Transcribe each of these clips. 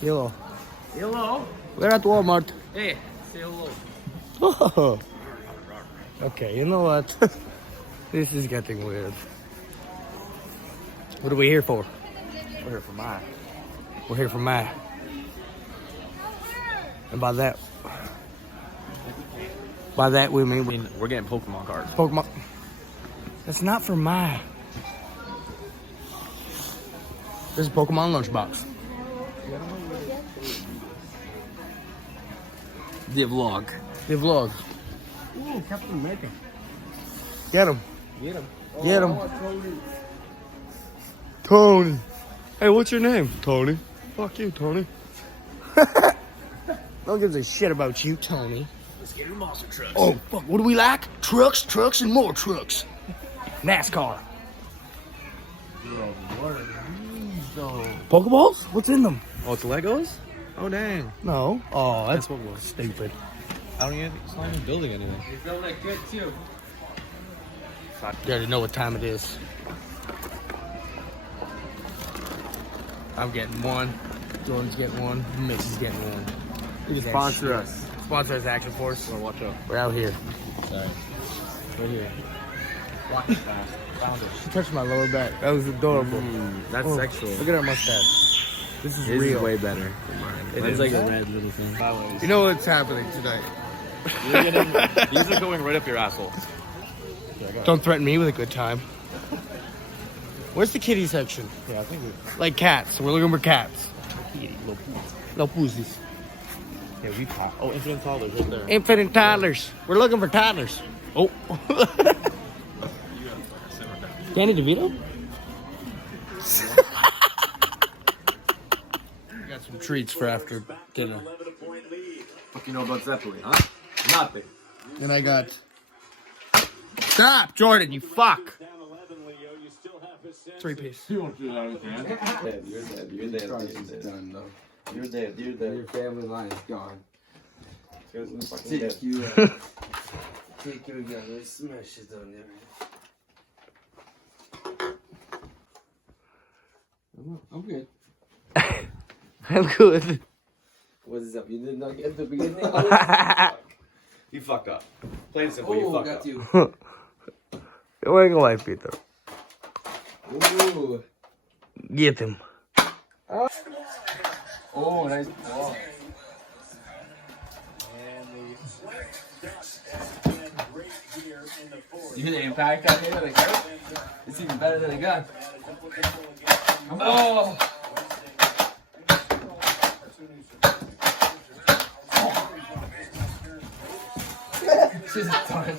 Hello. Hello. We're at Walmart. Hey, say hello. Oh. Okay, you know what? This is getting weird. What are we here for? We're here for mine. We're here for Matt. And by that we mean We're getting Pokemon cards. Pokemon. That's not for Mai. This is a Pokemon lunchbox. The vlog. The vlog. Ooh, Captain America. Get him. Get him. Get him. Tony. Hey, what's your name? Tony. Fuck you, Tony. No one gives a shit about you, Tony. Let's get your monster trucks. Oh, fuck. What do we like? Trucks, trucks, and more trucks. NASCAR. What are these though? Pokeballs? What's in them? Oh, it's Legos? Oh, dang. No. Oh, that's Pokeballs. stupid. I don't even, it's not even building anything. You're building it good too. You already know what time it is. I'm getting one. Jordan's getting one. Mix is getting one. You can sponsor us. Sponsor us, Action Force. So watch out. We're out here. Sorry. We're here. Watch fast. Found it. She touched my lower back. That was adorable. That's Oh, sexual. Look at her mustache. This is His real. is way better than mine. It Mine's is. like a red little thing. You know what's happening tonight. These are going right up your asshole. Don't threaten me with a good time. Where's the kitty section? Yeah, I think we. Like cats. We're looking for cats. No pussies. Yeah, we pop. Oh, infinite toddlers right there. Infinite toddlers. We're looking for toddlers. Oh. Danny DeVito? Got some treats for after dinner. What you know about Zeppelin, huh? Nothing. Then I got... Stop, Jordan, you fuck! 3-piece. You won't do that, man. You're dead. You're dead. Done though. You're dead. You're dead. Your family line is gone. Take Take you. Take you again. Let's smash it down there. I'm good. I'm good. What is up? You did not get the beginning. You fucked up. Plain and simple, you Oh, fucked got up. you. You're wearing a white Peter. Ooh. Get him. Oh, nice ball. You hear the impact out here? Like, it's even better than a gun. Oh! She's a ton.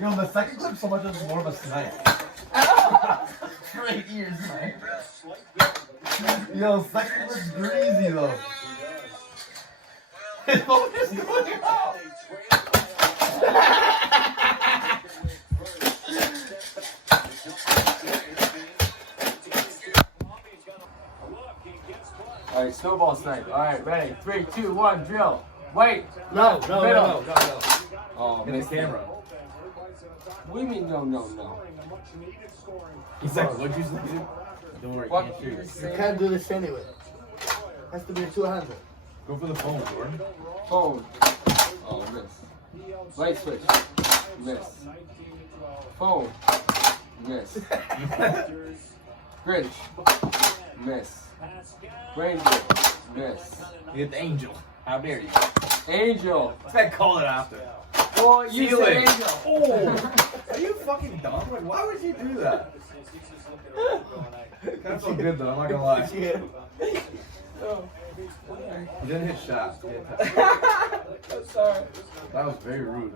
Yo, the second clip so much is more of a snipe. Great ears, man. Yo, second clip's greasy though. What is going on? Alright, snowball snipe. Alright, ready. 3, 2, 1, drill. Wait. No. Middle. Oh, In the missed it. camera. What do you mean no? He's like, what'd you say? Don't worry, What? can't shoot. You can't do this anyway. Has to be a 200. Go for the phone, Jordan. Phone. Oh, miss. Light switch. Miss. Phone. Miss. Grinch. Miss. Ranger. Miss. You hit the angel. How dare you? Angel. What's that call it after? Boy, you said Ceiling. angel. Oh! Are you fucking dumb? Like, why would you do that? That's so good though, I'm not gonna lie. You didn't hit shots. You hit touch. I'm sorry. That was very rude.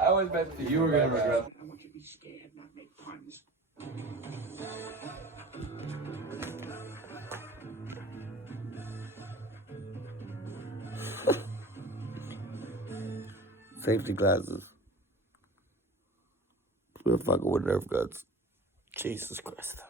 I was meant to. You were gonna regret. I want you to be scared, not make puns. Safety glasses. We're fucking with Nerf guns. Jesus Christ.